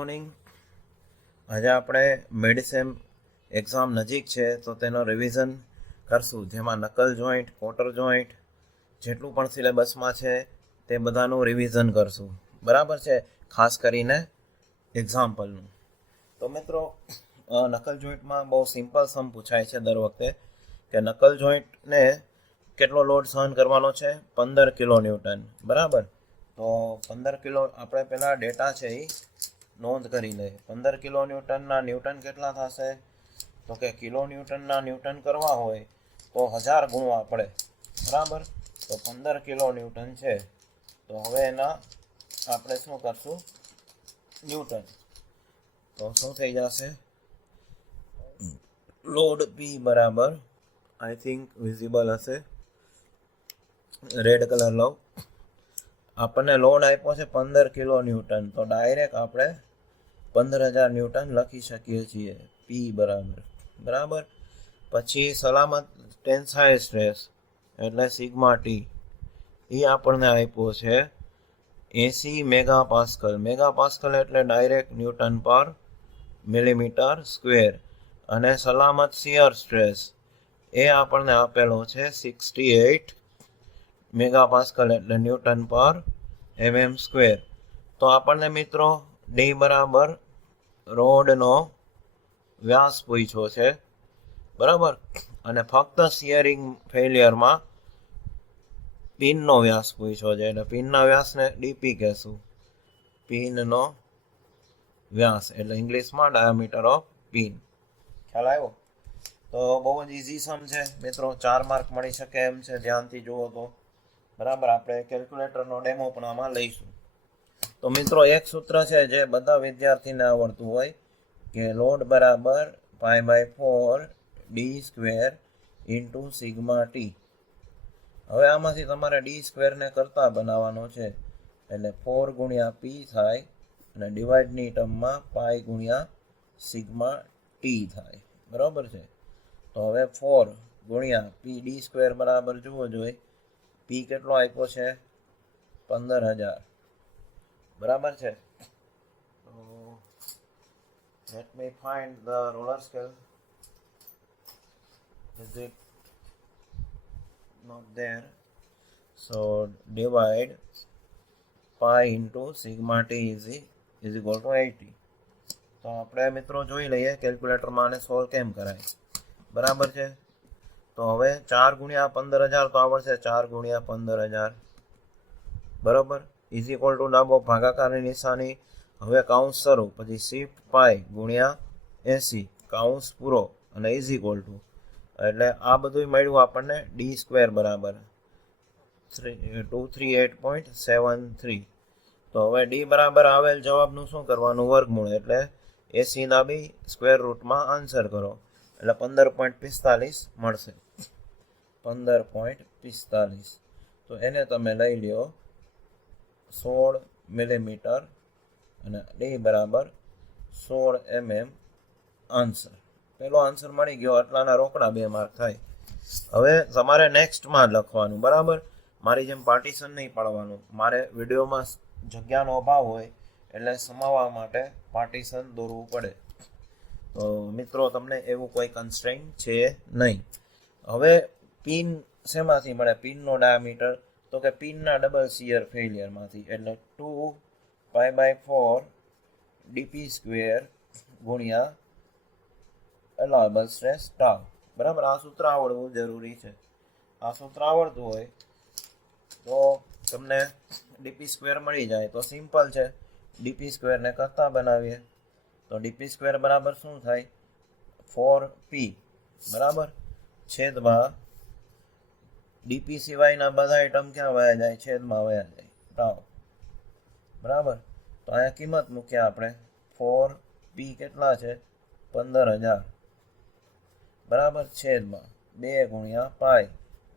Morning. આજે આપણે મેડિસેમ exam નજીક છે તો તેનો રિવિઝન કરશું, જેમાં નકલ જોઈન્ટ, કોટર જોઈન્ટ, જેટલું પણ સિલેબસમાં છે તે બધાનું રિવિઝન કરશું. બરાબર છે, ખાસ કરીને એક્ઝામ્પલનું. તો મિત્રો, નકલ જોઈન્ટમાં બહુ સિમ્પલ સમ પૂછાય છે દર વખતે કે નકલ જોઈન્ટને કેટલો લોડ સહન કરવાનો છે? 15 કિલો ન્યૂટન. બરાબર. તો 15 કિલો આપણે પહેલાં ડેટા છે એ નોંધ કરી લઈએ. 15 કિલો ન્યૂટનના ન્યૂટન કેટલા થશે? તો કે કિલો ન્યૂટનના ન્યૂટન કરવા હોય તો 1000 ગુણવા પડે. બરાબર. તો 15 કિલો ન્યૂટન છે. તો હવે એના આપણે શું કરશું? ન્યૂટન. તો શું થઈ જશે? લોડ પી બરાબર, આઈ થિંક વિઝિબલ હશે, રેડ કલર લઉં. આપણને લોડ આપ્યો છે 15 કિલો ન્યૂટન, તો ડાયરેક્ટ આપણે 15000 ન્યૂટન લખી શકીએ છીએ. પી બરાબર. પછી સલામત ટેન્સાઇલ સ્ટ્રેસ એટલે સિગ્મા ટી, એ આપણને આપ્યો છે 80 મેગાપાસ્કલ. મેગાપાસ્કલ એટલે ડાયરેક્ટ ન્યૂટન પર મિલીમીટર સ્ક્વેર. અને સલામત શિયર સ્ટ્રેસ એ આપણને આપેલો છે 68 મેગાપાસ્કલ એટલે ન્યૂટન પર mm સ્ક્વેર. તો આપણને મિત્રો ડી બરાબર રોડનો વ્યાસ પૂછ્યો છે. બરાબર. અને ફક્ત શિયરિંગ ફેલિયરમાં પિનનો વ્યાસ પૂછ્યો છે, એટલે પિનના વ્યાસને ડીપી કહેશું. પિનનો વ્યાસ એટલે ઇંગ્લિશમાં ડાયામીટર ઓફ પિન. ખ્યાલ આવ્યો? તો બહુ જ ઇઝી સમ છે મિત્રો, 4 માર્ક મળી શકે એમ છે, ધ્યાનથી જુઓ તો. બરાબર. આપણે કેલ્ક્યુલેટરનો ડેમો પણ આમાં લઈશું. તો મિત્રો, એક સૂત્ર છે જે બધા વિદ્યાર્થીને આવડતું હોય કે લોડ બરાબર π/4 d square into sigma t. હવે આમાંથી તમારે ડી સ્ક્વેરને કરતા બનાવવાનો છે, એટલે 4 ગુણ્યા પી થાય અને ડિવાઈડની ટર્મમાં પાઈ ગુણ્યા સિગ્મા ટી થાય. બરાબર છે. તો હવે 4 ગુણ્યા પી ડી સ્ક્વેર બરાબર જુઓ જોઈએ, પી કેટલો આપ્યો છે? 15000. બરાબર છે. તો let me find the roller scale. Is it not there? So divide pi into sigma t is equal to 80. તો આપણે મિત્રો જોઈ લઈએ કેલ્ક્યુલેટરમાં આને સોલ્વ કેમ કરાય. બરાબર છે. તો હવે 4 ગુણ્યા 15000 તો આવડશે, 4 ગુણ્યા 15000. બરાબર. ઇઝ ઇક્વલ ટુ ડાબો ભાગાકારની નિશાની. હવે કાઉન્સ શરૂ, પછી શિફ્ટ પાઈ ગુણ્યા 80 કાઉન્સ પૂરો અને ઇઝ ઇક્વલ ટુ, એટલે આ બધું મળ્યું આપણને ડી સ્ક્વેર બરાબર 238.73. તો હવે ડી બરાબર આવેલ જવાબનું શું કરવાનું? વર્ગમૂળ, એટલે 80 ના બી સ્ક્વેર રૂટમાં આન્સર કરો એટલે 15.45 મળશે. 15.45. તો એને તમે લઈ લ્યો 16 મિલીમીટર અને ડી બરાબર 16 mm આન્સર. પેલો આન્સર મળી ગયો, આટલાના રોકડા 2 માર્ક થાય. હવે તમારે નેક્સ્ટમાં લખવાનું. બરાબર. મારી જેમ પાર્ટીશન નહીં પાડવાનું. મારે વિડીયોમાં જગ્યાનો અભાવ હોય એટલે સમાવવા માટે પાર્ટીશન દોરવું પડે. તો મિત્રો, તમને એવું કોઈ કન્સ્ટ્રેઇન છે નહીં. હવે પિન શેમાંથી મળે? પિનનો ડાયામીટર, તો કે પિનના ડબલ શિયર ફેલિયરમાંથી, એટલે 2π/4 ડીપી સ્ક્વેર ગુણ્યા અલાઉએબલ સ્ટ્રેસ ટાઉ. બરાબર. આ સૂત્ર આવડવું જરૂરી છે. આ સૂત્ર આવડતું હોય તો તમને ડીપી સ્ક્વેર મળી જાય. તો સિમ્પલ છે, ડીપી સ્ક્વેરને કરતા બનાવીએ. તો ડીપી સ્ક્વેર બરાબર શું થાય? 4p બરાબર છેદમાં ડીપી સિવાયના બધા આઈટમ ક્યાં વયા જાય? છેદમાં વયા જાય, ટાઉ. બરાબર. તો અહીંયા કિંમત મૂક્યા આપણે. 4p કેટલા છે? 15000. બરાબર. છેદમાં 2 ગુણ્યા પાઈ.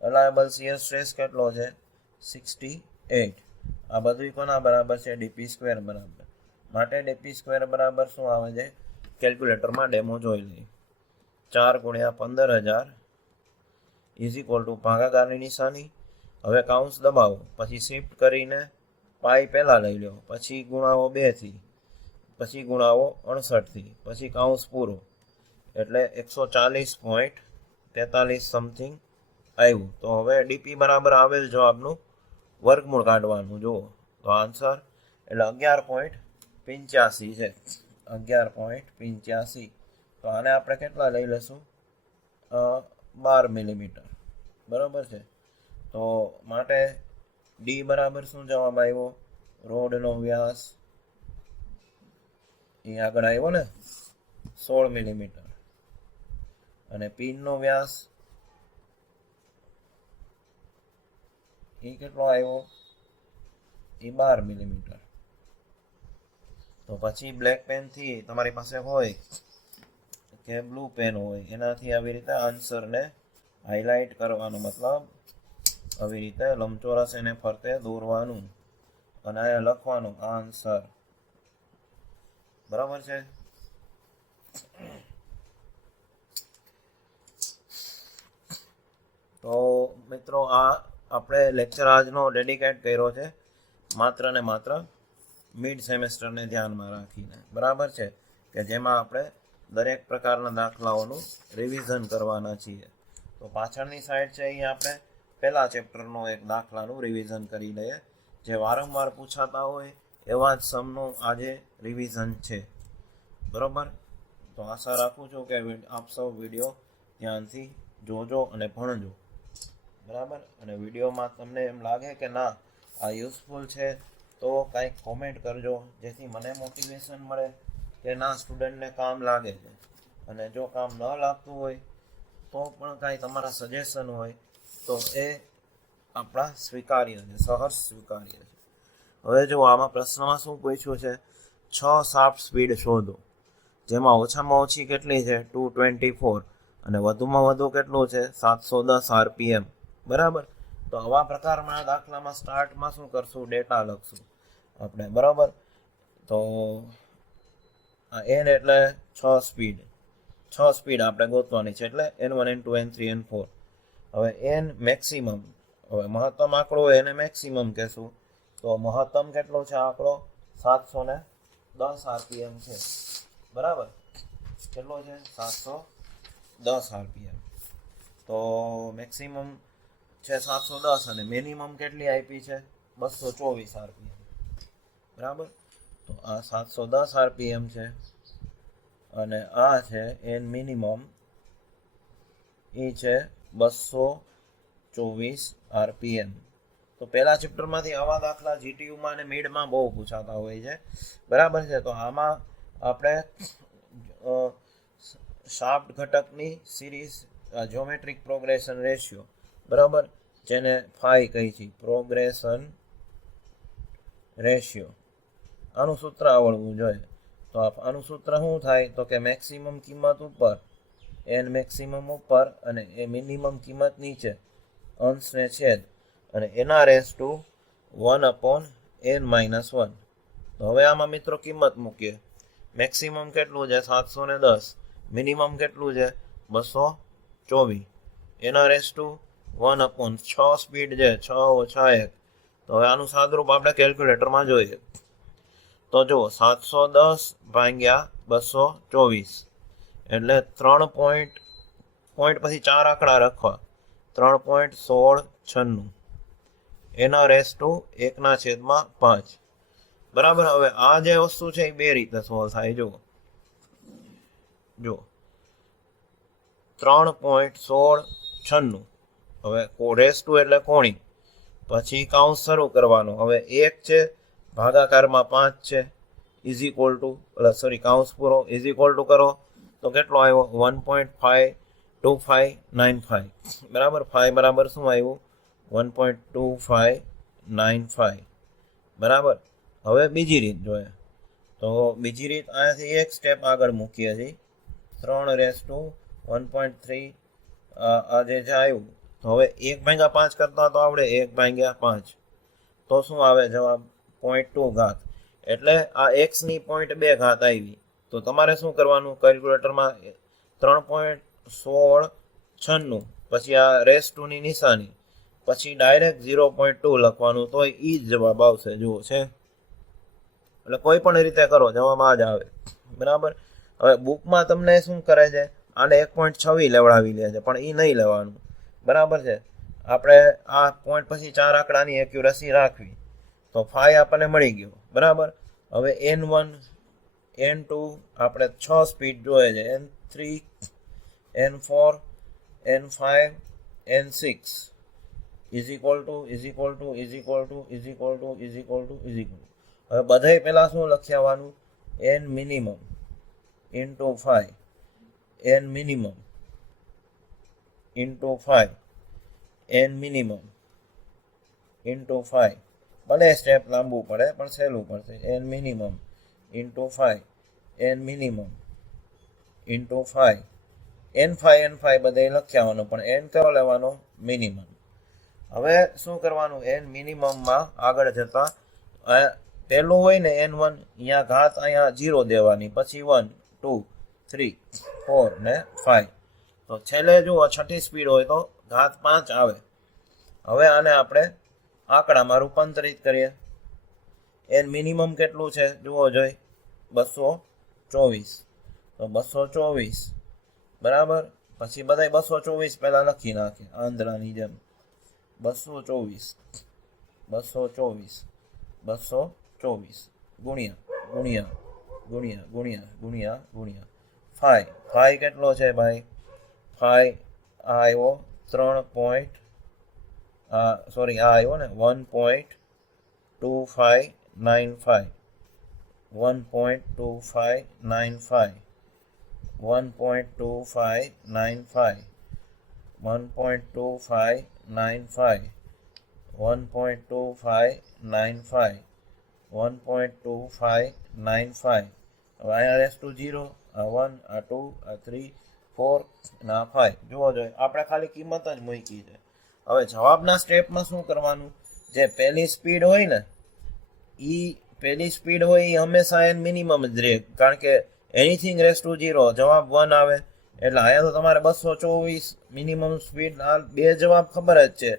અલાયબલ શિયર સ્ટ્રેસ કેટલો છે? 68. આ બધું કોના બરાબર છે? ડીપી સ્ક્વેર બરાબર. માટે ડીપી સ્ક્વેર બરાબર શું આવે છે? કેલ્ક્યુલેટરમાં ડેમો જોઈ લઈએ. 4 ગુણ્યા 15000 ઇઝ ઇક્વલ ટુ ભાગાકારની નિશાની. હવે કાઉન્સ દબાવો, પછી શિફ્ટ કરીને પાઈ પહેલાં લઈ લો, પછી ગુણાવો 2 થી. પછી ગુણાવો 68થી, પછી કૌંસ પૂરો, એટલે 140.43 સમથિંગ આવ્યું. તો હવે ડીપી બરાબર આવેલ જવાબનું વર્ગમૂળ કાઢવાનું. જુઓ તો આન્સર એટલે 11.85 છે. 11.85. તો આને આપણે કેટલા લઈ લેશું? 12 મિલીમીટર. બરાબર છે. તો માટે ડી બરાબર શું જવાબ આવ્યો? રોડનો વ્યાસ એ આગળ આવ્યો ને 16 મિલીમીટર, અને પિનનો વ્યાસ એ કેટલો આવ્યો? એ 12 મિલીમીટર. તો પછી બ્લેક પેનથી તમારી પાસે હોય કે બ્લુ પેન હોય, એનાથી આવી રીતે આન્સરને હાઇલાઇટ કરવાનો, મતલબ આવી રીતે લંબચોરસ એને ફરતે દોરવાનું અને અહીંયા લખવાનું આન્સર. બરાબર છે. તો મિત્રો આ આપણે લેક્ચર આજનો ડેડિકેટ કર્યો છે માત્ર ને માત્ર મિડ સેમેસ્ટરને ધ્યાનમાં રાખીને. બરાબર છે, કે જેમાં આપણે દરેક પ્રકારના દાખલાઓનું રિવિઝન કરવાના છીએ. તો પાછળની સાઈડ છે, અહીંયા આપણે પહેલા ચેપ્ટરનો એક દાખલાનું રિવિઝન કરી લઈએ. જે વારંવાર પૂછાતા હોય એવા જ સમનું આજે રિવિઝન છે. બરાબર. તો આશા રાખું છું કે આપ સૌ વિડીયો ધ્યાનથી જોજો અને ભણજો. બરાબર. અને વિડીયોમાં તમને એમ લાગે કે ના આ યુઝફુલ છે તો કાંઈક કોમેન્ટ કરજો, જેથી મને મોટિવેશન મળે કે ના સ્ટુડન્ટને કામ લાગે છે. અને જો કામ ન લાગતું હોય તો પણ કાંઈ તમારા સજેશન હોય તો એ આપણા સ્વીકાર્ય છે, સહર્ષ સ્વીકાર્ય છે. હવે જો આમાં પ્રશ્નમાં શું પૂછ્યું છે? 6 શાફ્ટ સ્પીડ શોધો, જેમાં ઓછામાં ઓછી કેટલી છે? 224, અને વધુમાં વધુ કેટલું છે? 710 RPM. બરાબર. તો આવા પ્રકારના દાખલામાં સ્ટાર્ટમાં શું કરશું? ડેટા લખશું આપણે. બરાબર. તો n એટલે 6 સ્પીડ, 6 સ્પીડ આપણે ગોતવાની છે, એટલે n1 n2 n3 n4. હવે n મેક્સિમમ, હવે મહત્તમ આંકડો એને મેક્સિમમ કહેશું. તો મહત્તમ કેટલો છે આંકડો? 710 RPM છે. બરાબર. કેટલો છે? 710 RPM. તો મેક્સિમમ છે 710, અને મિનિમમ કેટલી આપી છે? 224 RPM. બરાબર. તો આ 710 RPM છે, અને આ છે એન મિનિમમ, એ છે 224 RPM. તો પહેલા ચેપ્ટરમાંથી આવા દાખલા જીટીયુમાં અને મિડમાં બહુ પૂછાતા હોય છે. બરાબર છે. તો આમાં આપણે શાફ્ટ ઘટકની સિરીઝ, જ્યોમેટ્રિક પ્રોગ્રેશન રેશિયો, બરાબર, જેને ફાઈ કહી છે, પ્રોગ્રેશન રેશિયો, આનું સૂત્ર આવડવું જોઈએ. તો આનું સૂત્ર શું થાય? તો કે મેક્સિમમ કિંમત ઉપર, એન મેક્સિમમ ઉપર અને એ મિનિમમ કિંમત નીચે, અંશને છેદ, અને એના રેસ ટુ 1/n-1. તો હવે આમાં મિત્રો કિંમત મૂકીએ. મેક્સિમમ કેટલું છે? 710. મિનિમમ કેટલું છે? 224. એના રેસ ટુ 1/6 સ્પીડ છે, 6 ઓછા 1. તો હવે આનું સાદરૂપ આપણે કેલ્ક્યુલેટરમાં જોઈએ. તો જુઓ, 710 ભાગ્યા 224 એટલે 3 પોઈન્ટ પછી 4 આંકડા રાખવા, 3.1696. એના રેસ ટુ 1/5. બરાબર. હવે આ જે વસ્તુ છે એ બે રીતે સોલ્વ થાય. જુઓ 3.1696. હવે રેસ ટુ એટલે કોણી, પછી કાઉન્સ શરૂ કરવાનો. હવે 1 છે, ભાગાકારમાં 5 છે, ઇઝ ઇક્વલ ટુ, કાઉન્સ પૂરો, ઇઝ ઇક્વલ ટુ કરો તો કેટલો આવ્યો? 1.52595. બરાબર. 5 બરાબર શું આવ્યું? 1.2595. બરાબર. હવે બીજી રીત જોઈએ. તો બીજી રીત અહીંયાથી એક સ્ટેપ આગળ મૂકીએ છીએ, 3 આ જે આવ્યું. તો હવે 1/5 કરતા તો આવડે, 1/5. તો શું આવે જવાબ? 0.2 એટલે આ x ની 0.2 આવી. તો તમારે શું કરવાનું? કેલ્ક્યુલેટરમાં 3.1696 પછી આ રેસ ટુ ની નિશાની, પછી ડાયરેક્ટ 0.2 લખવાનું, તો એ જ જવાબ આવશે. જુઓ છે એટલે કોઈ પણ રીતે કરો જવાબ આ જ આવે, બરાબર. હવે બુકમાં તમને શું કરે છે, આને 1.26 લેવડાવી લે છે, પણ એ નહીં લેવાનું, બરાબર છે. આપણે આ પોઈન્ટ પછી 4 આંકડાની એક્યુરસી રાખવી, તો 5 આપણને મળી ગયો, બરાબર. હવે N1 N2 આપણે 6 સ્પીડ જોઈએ છે, N3 N4 N5 N6 is equal to હવે બધાય પહેલા શું લખી આવવાનું, N minimum into 5, N minimum into 5, N minimum into 5. ભલે સ્ટેપ લાંબુ પડે પણ સહેલું પડશે. N minimum into 5, N minimum into 5, N5 બધે લખી આવવાનું, પણ N કયો લેવાનો, મિનિમમ. હવે શું કરવાનું, N મિનિમમમાં આગળ જતા પહેલું હોય ને N1, અહીંયા ઘાત અહીંયા 0 દેવાની, પછી 1 2 3 4 ને 5. તો છેલ્લે જુઓ છઠ્ઠી સ્પીડ હોય તો ઘાત 5 આવે. હવે આને આપણે આંકડામાં રૂપાંતરિત કરીએ. N મિનિમમ કેટલું છે જુઓ જોઈ, 224. તો 224, બરાબર. પછી બધા 224 પહેલા લખી નાખે આંધળાની જેમ, 224 ગુણ્યા ગુણ્યા ગુણ્યા ગુણ્યા ગુણ્યા ગુણ્યા 5 કેટલો છે ભાઈ, 5 આ આવ્યો 3 સોરી આ આવ્યો ને 1.2595, 1.2595, 1.2595, 1.2595, 1.2595, 1.2595. હવે અહીંયા રેસ ટુ 0, આ 1, આ 2, આ 3, 4 અને આ 5. જુઓ જોઈએ આપણે ખાલી કિંમત જ મૂકી છે. હવે જવાબના સ્ટેપમાં શું કરવાનું, જે પહેલી સ્પીડ હોય ને એ પહેલી સ્પીડ હોય એ હંમેશા N મિનિમમ જ રહે, કારણ કે એનીથિંગ રેસ ટુ 0 જવાબ 1 આવે. એટલે અહીંયા તો તમારે 224 મિનિમમ સ્પીડ, આ બે જવાબ ખબર જ છે,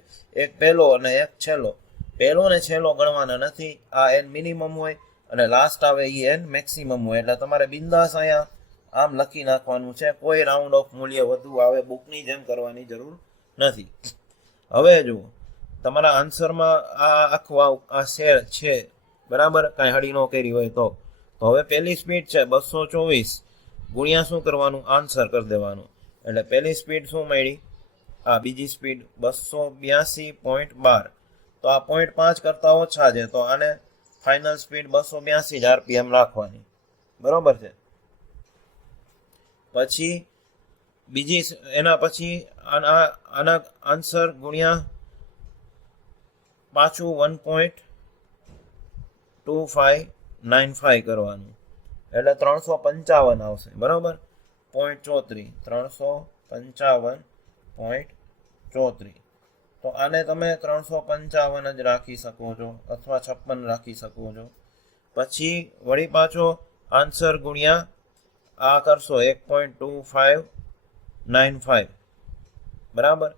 એક પહેલો અને એક છેલ્લો. પહેલો ને છેલ્લો ગણવાના નથી, આ N મિનિમમ હોય અને લાસ્ટ આવે એ N મેક્સિમમ હોય. એટલે તમારે બિંદાસ અહીંયા આમ લખી નાખવાનું છે, કોઈ રાઉન્ડ ઓફ મૂલ્ય વધુ આવે બુકની જેમ કરવાની જરૂર નથી. હવે જુઓ તમારા આન્સરમાં આ આખું આ શેર છે, બરાબર, કાંઈ હળી ન કરી હોય તો હવે પહેલી સ્પીડ છે 224 ગુણ્યા શું કરવાનું, આન્સર કરી દેવાનું. એટલે પહેલી સ્પીડ શું મળી, આ બીજી સ્પીડ 282.12. તો આ 0.5 કરતાં ઓછા છે, તો આને ફાઇનલ સ્પીડ 282 RPM રાખવાની, બરોબર છે. પછી બીજી એના પછી આના આન્સર ગુણ્યા પાછું 1.2595 કરવાનું, એટલે 355 આવશે, બરાબર. 0.34, 355.34. તો આને તમે 355 જ રાખી શકો છો અથવા 56 રાખી શકો છો. પછી વળી પાછો આન્સર ગુણ્યા આ કરશો 1.2595, બરાબર,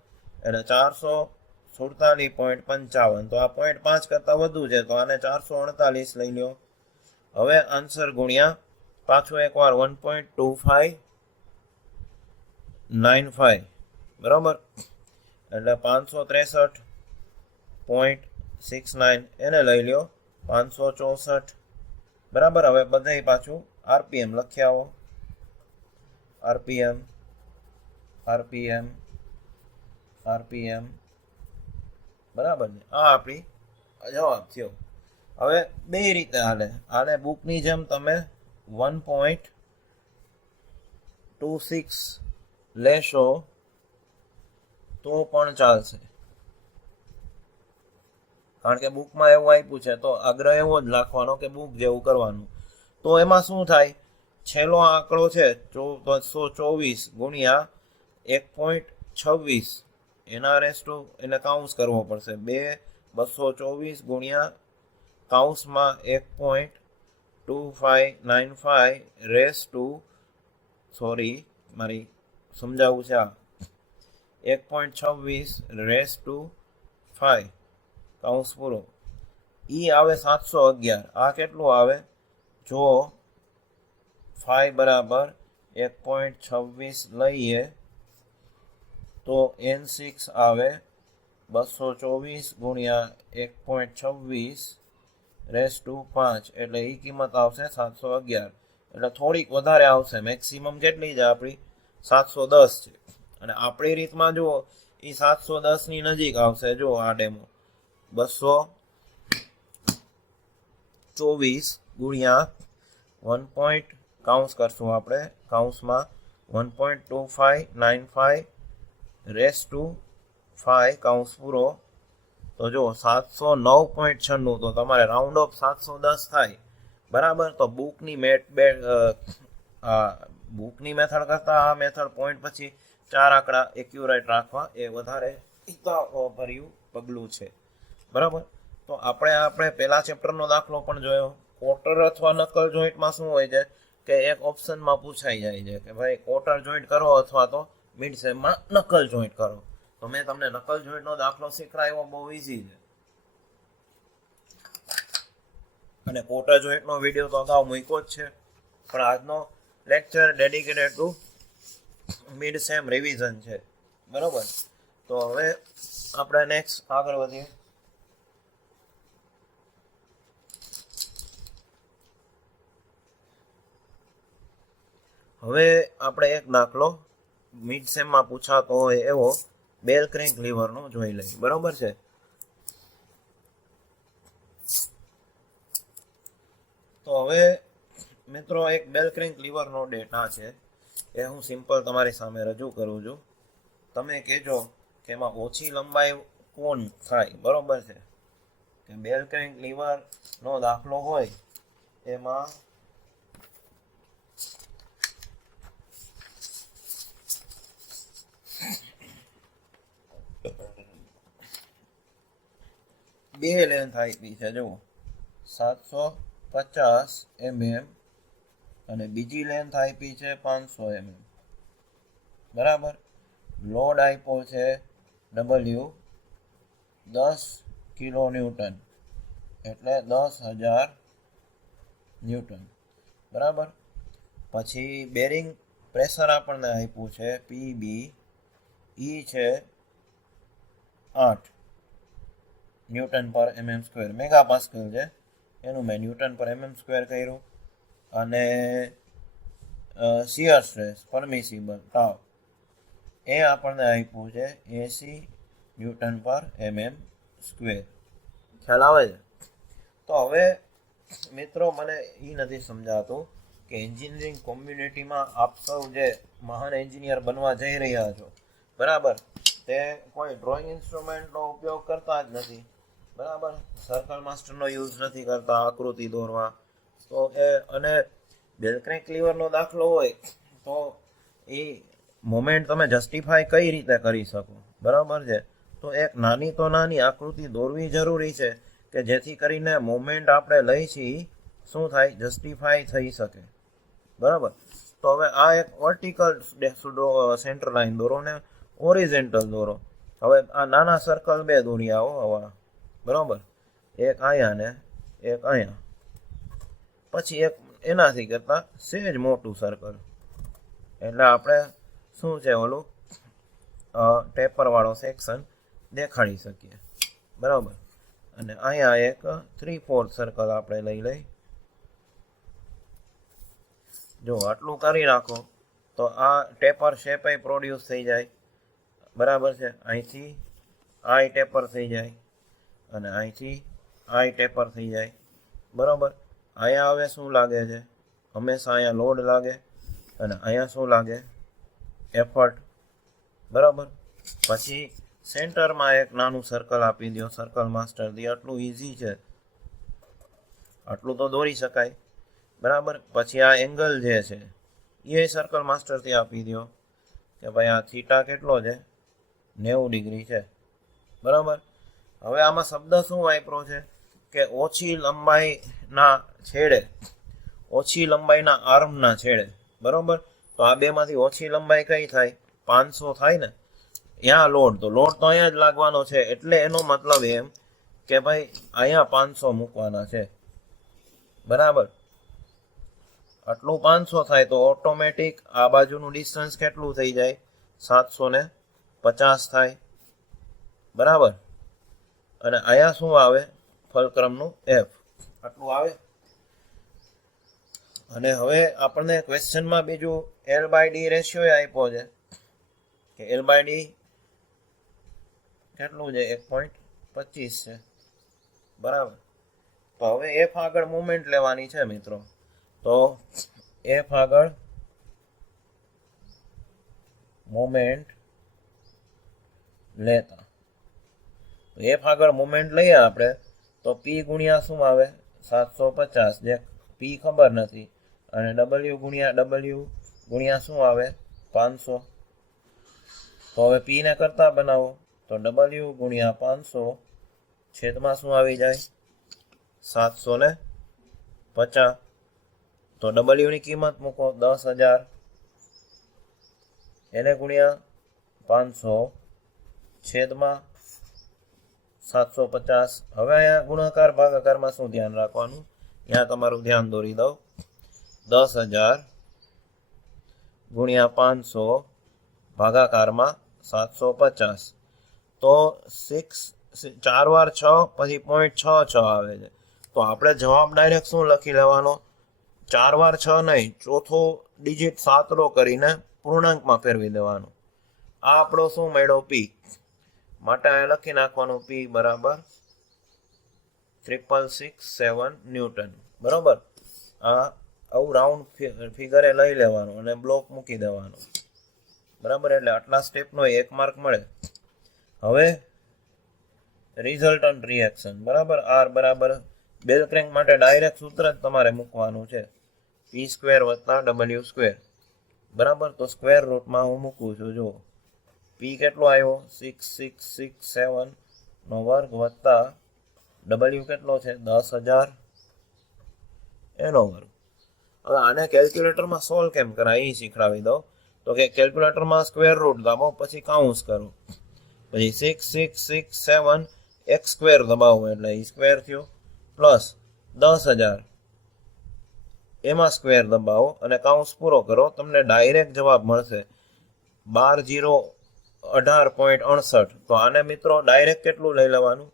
એટલે 447.55. તો આ 0.5 કરતાં વધુ છે, તો આને 448 લઈ લો. હવે આન્સર ગુણ્યા પાછું એકવાર 1.2595, બરાબર, એટલે 563.69 એને લઈ લો, 564, બરાબર. હવે બધાય પાછું RPM લખી આવો, RPM RPM RPM, બરાબર ને. આ આપણી જવાબ થયો. હવે બે રીતે હાલે, આને બુકની જેમ તમે 1.26 લેશો તો પણ ચાલશે, કારણ કે બુકમાં એવું આપ્યું છે, તો આગ્રહ એવો જ રાખવાનો કે બુક જેવું કરવાનું. તો એમાં શું થાય, છેલ્લો આંકડો છે 224 ગુણ્યા 1.26, એના રેસ્ટો એને કાઉન્સ કરવો પડશે, 224 ગુણ્યા કાઉન્સમાં 1.2595 રેસ ટુ, સોરી મારી સમજાવું છે, આ 1.26 રેસ ટુ 5 કાઉન્સ પૂરો, ઈ આવે 711. આ કેટલું આવે, જો ફાઈ બરાબર 1.26 લઈએ તો N6 આવે 224 ગુણ્યા 1.26 રેસ ટુ 5 એટલે એ કિંમત આવશે 711. એટલે થોડીક વધારે આવશે. મેક્સિમમ કેટલી છે આપણી 710 છે. અને આપણી રીતમાં જુઓ એ 710 ની નજીક આવશે. જો આ ડેમો 224 ગુણ્યા 1. કાઉન્સ કરશું આપણે કાઉન્સમાં 1.2595 રેસ ટુ 5 કાઉન્સ પૂરો. તો જો 709.96 તો તમારે રાઉન્ડ ઓફ 710 થાય બરાબર. તો બુકની બુકની મેથડ કરતા આ મેથડ પોઈન્ટ પછી 4 આંકડા એક્યુરેટ રાખવા એ વધારે ભર્યું પગલું છે બરાબર. તો આપણે પહેલા ચેપ્ટરનો દાખલો પણ જોયો. ક્વોર્ટર અથવા નકલ જોઈન્ટમાં શું હોય છે કે એક ઓપ્શનમાં પૂછાઈ જાય છે કે ભાઈ ક્વોર્ટર જોઈન્ટ કરો અથવા તો મિડ સેમમાં નકલ જોઈન્ટ કરો. તો મેં તમને નકલ જોઈન્ટનો દાખલો શીખવાડ્યો, બહુ ઈઝી છે. અને ક્વોર્ટર જોઈન્ટનો વિડીયો તો અગાઉ મૂક્યો જ છે, પણ આજનો lecture dedicated to mid sem revision છે બરાબર. તો હવે આપણે નેક્સ્ટ આગળ વધીએ. હવે આપણે એક દાખલો મિડ સેમમાં પૂછાતો હોય એવો બેલ ક્રેન્ક લીવરનો જોઈ લઈએ બરાબર છે. તો હવે મિત્રો એક બેલ ક્રેન્ક લીવરનો ડેટા છે એ હું સિમ્પલ તમારી સામે રજૂ કરું છું. તમે કહેજો કે એમાં ઓછી લંબાઈ કોણ થાય બરાબર છે. કે બેલ ક્રેન્ક લીવરનો દાખલો હોય એમાં બે લેન્થ આપી છે. જુઓ 750 mm અને બીજી લેન્થ આપી છે 500 mm બરાબર. લોડ આપ્યો છે W 10 કિલો ન્યૂટન એટલે 10,000 ન્યૂટન બરાબર. પછી બેરિંગ પ્રેશર આપણને આપ્યું છે PB, E છે 8 ન્યૂટન પર mm સ્ક્વેર. મેગા પાસ્કલ છે એનું મેં ન્યૂટન પર mm સ્ક્વેર કર્યું. અને શિયર સ્ટ્રેસ પરમિસિબલ તાવ એ આપણને આપ્યું છે 80 ન્યૂટન પર mm સ્ક્વેર. ખ્યાલ આવે છે? તો હવે મિત્રો મને એ નથી સમજાતું કે એન્જિનિયરિંગ કોમ્યુનિટીમાં આપ સૌ જે મહાન એન્જિનિયર બનવા જઈ રહ્યા છો બરાબર, તે કોઈ ડ્રોઈંગ ઇન્સ્ટ્રુમેન્ટનો ઉપયોગ કરતા જ નથી બરાબર. સર્કલ માસ્ટરનો યુઝ નથી કરતા આકૃતિ દોરવા. તો એ અને બેલ ક્રેન્ક લીવરનો દાખલો હોય તો એ મોમેન્ટ તમે જસ્ટિફાય કઈ રીતે કરી શકો બરાબર છે. તો એક નાની તો નાની આકૃતિ દોરવી જરૂરી છે કે જેથી કરીને મોમેન્ટ આપણે લઈ છીએ શું થાય, જસ્ટિફાય થઈ શકે બરાબર. તો હવે આ એક વર્ટિકલ સેન્ટર લાઈન દોરો ને ઓરિજેન્ટલ દોરો. હવે આ નાના સર્કલ બે દોરી આવો આવા બરાબર, એક અહીંયા ને એક અહીંયા. પછી એક એનાથી કરતાં સેજ મોટું સર્કલ એટલે આપણે શું છે ઓલું ટેપરવાળો સેક્શન દેખાડી શકીએ બરાબર. અને અહીંયા એક 3/4 સર્કલ આપણે લઈ જો આટલું કરી નાખો તો આ ટેપર શેપ પ્રોડ્યુસ થઈ જાય બરાબર છે. અહીંથી આઈ ટેપર થઈ જાય અને અહીંથી આઈ ટેપર થઈ જાય બરાબર. અહીંયા હવે શું લાગે છે, હંમેશા અહીંયા લોડ લાગે અને અહીંયા શું લાગે, એફર્ટ બરાબર. પછી સેન્ટરમાં એક નાનું સર્કલ આપી દો સર્કલ માસ્ટરથી. આટલું ઇઝી છે, આટલું તો દોરી શકાય બરાબર. પછી આ એંગલ જે છે એ સર્કલ માસ્ટરથી આપી દો કે ભાઈ આ થીટા કેટલો છે, 90 ડિગ્રી છે બરાબર. હવે આમાં શબ્દ શું વાપરો છે કે ઓછી લંબાઈના છેડે, ઓછી લંબાઈના આર્મના છેડે બરાબર. તો આ બેમાંથી ઓછી લંબાઈ કઈ થાય, 500 થાય ને. ત્યાં લોડ તો અહીંયા જ લાગવાનો છે એટલે એનો મતલબ એમ કે ભાઈ અહીંયા 500 મૂકવાના છે બરાબર. આટલું 500 થાય તો ઓટોમેટિક આ બાજુનું ડિસ્ટન્સ કેટલું થઈ જાય? 750 થાય, બરાબર. અને અહીંયા શું આવે? ફલક્રમનું f, આટલું આવે. અને હવે આપણને ક્વેશ્ચનમાં બીજું L/D રેશિયો આપ્યો છે કે L/D કેટલું છે? 1.25 છે, બરાબર. તો હવે f આગળ મુવમેન્ટ લેવાની છે મિત્રો. તો f આગળ મોમેન્ટ લેતા f આગળ મોમેન્ટ લઈએ આપણે તો p ગુણ્યા શું આવે? 750, જે p ખબર નથી, અને w ગુણ્યા શું આવે? 500. તો હવે p ને કરતા બનાવો તો w ગુણ્યા 500 છેદમાં શું આવી જાય? 750. તો w ની કિંમત મૂકો 10,000, એને ગુણ્યા 500 છેદમાં 750. હવે અહીંયા ગુણાકાર ભાગાકારમાં શું ધ્યાન રાખવાનું? ત્યાં તમારું ધ્યાન દોરી દઉં. 10,000 ગુણ્યા 500 ભાગાકારમાં 750. તો 4 વાર 6 પછી 0.66 આવે છે. તો આપણે જવાબ ડાયરેક્ટ શું લખી લેવાનો? 4 વાર 6 નહીં, ચોથો ડિજિટ 7 રો કરીને પૂર્ણાંકમાં ફેરવી દેવાનો. આ આપણો શું મળ્યો? p. માટે આ લખી નાખવાનું p બરાબર 6667 ન્યૂટન, બરાબર. આ આવું રાઉન્ડ ફિગરે લઈ લેવાનું અને બ્લોક મૂકી દેવાનો, બરાબર. એટલે આટલા સ્ટેપનો 1 માર્ક મળે. હવે રિઝલ્ટન્ટ રિએક્શન, બરાબર. r બરાબર બેલ ક્રેન્ક માટે ડાયરેક્ટ સૂત્ર જ તમારે મૂકવાનું છે, p² + w², બરાબર. તો સ્ક્વેર રૂટમાં હું મૂકું છું. જો p કેટલો આવ્યો? 6667 નો વર્ગ વત્તા w કેટલો છે? 10,000 એનો વર્ગ. હવે આને કેલ્ક્યુલેટરમાં સોલ્વ કેમ કરાય એ શીખડાવી દો. તો કે કેલ્ક્યુલેટરમાં સ્ક્વેર રૂટ દાબો, પછી કાઉન્સ કરો, પછી 6667 x² દબાવો એટલે e² થયો, પ્લસ 10,000 એમાં સ્ક્વેર દબાવો અને કાઉન્સ પૂરો કરો. તમને ડાયરેક્ટ જવાબ મળશે 12,018.68. તો આને મિત્રો ડાયરેક્ટ કેટલું લઈ લેવાનું?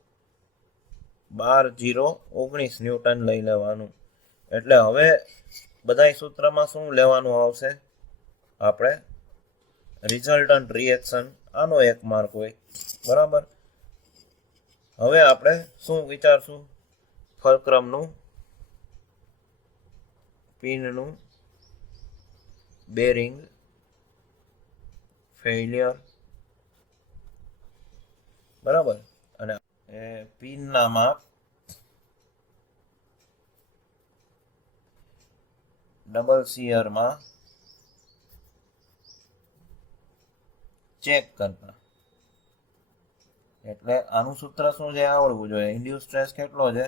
12,019 ન્યૂટન લઈ લેવાનું. એટલે હવે બધાય સૂત્રમાં શું લેવાનું આવશે? આપણે રિઝલ્ટન્ટ રિએક્શન, આનો 1 માર્ક હોય, બરાબર. હવે આપણે શું વિચારશું? ફલક્રમનું પિનનું બેરિંગ ફેઇલિયર, બરાબર. અને પિનના માપ ડબલ શિયરમાં ચેક કરતા. એટલે આનું સૂત્ર શું છે? આવડવું જોઈએ. ઇન્ડ્યુસ સ્ટ્રેસ કેટલો છે?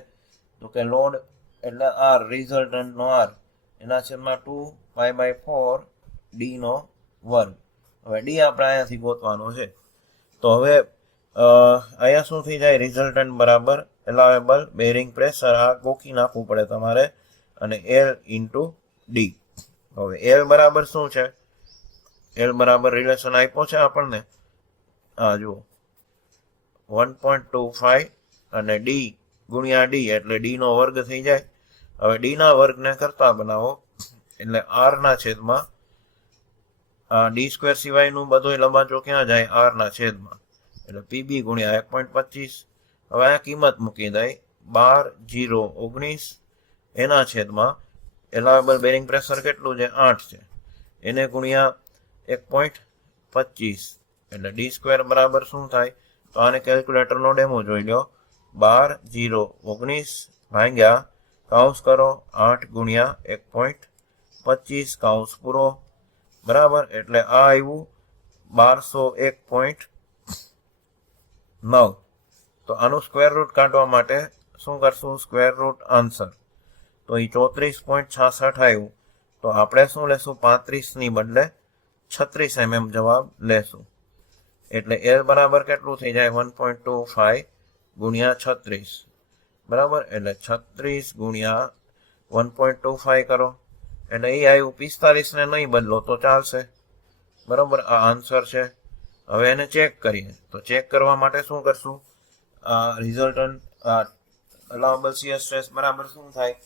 તો કે લોડ એટલે r, રિઝલ્ટન્ટ નો r, એના છેદમાં 2π/4 d નો વર્ગ. હવે d આપણે અહીંયાથી ગોતવાનો છે. તો હવે અહીંયા શું થઈ જાય? રિઝલ્ટન્ટ બરાબર એલાવેબલ બેરિંગ પ્રેશર, આ ગોખી નાખવું પડે તમારે, અને L × d. હવે L બરાબર શું છે? L બરાબર રિલેશન આપ્યો છે આપણને, હા જુઓ 1.25 અને d ગુણ્યા d એટલે d નો વર્ગ થઈ જાય. હવે d ના વર્ગને કરતા બનાવો એટલે r ના છેદમાં d² સિવાયનું બધું લંબાચો ક્યાં જાય? r ના છેદમાં, એટલે pb ગુણ્યા 1.25. હવે આ કિંમત મૂકી દઈ 12,019 એના છેદમાં એલાવેબલ બેરિંગ પ્રેશર કેટલું છે? 8 છે, એને ગુણ્યા 1.25 એટલે d² બરાબર શું થાય? તો આને કેલ્ક્યુલેટરનો ડેમો જોઈ લો. 12,019 ભાગ્યા કાઉન્સ કરો 8 ગુણ્યા 1.25 કાઉન્સ પૂરો, બરાબર. એટલે આ આવ્યું 1201.9. તો આનું સ્ક્વેર રૂટ કાઢવા માટે શું કરશું? Square root answer. તો એ 34.66 આવ્યું. તો આપણે શું લેશું? 35 ની બદલે 36 mm જવાબ લેશું. એટલે L બરાબર કેટલું થઈ જાય? 1.25 ગુણ્યા 36, બરાબર. એટલે 36 ગુણ્યા 1.25 કરો અને એ આવ્યું 45 ને નહીં બદલો તો ચાલશે, બરાબર. આ આન્સર છે. હવે એને ચેક કરીએ, તો ચેક કરવા માટે શું કરશું, રિઝલ્ટન્ટ અલાઉબલ શિયર સ્ટ્રેસ બરાબર શું થાય,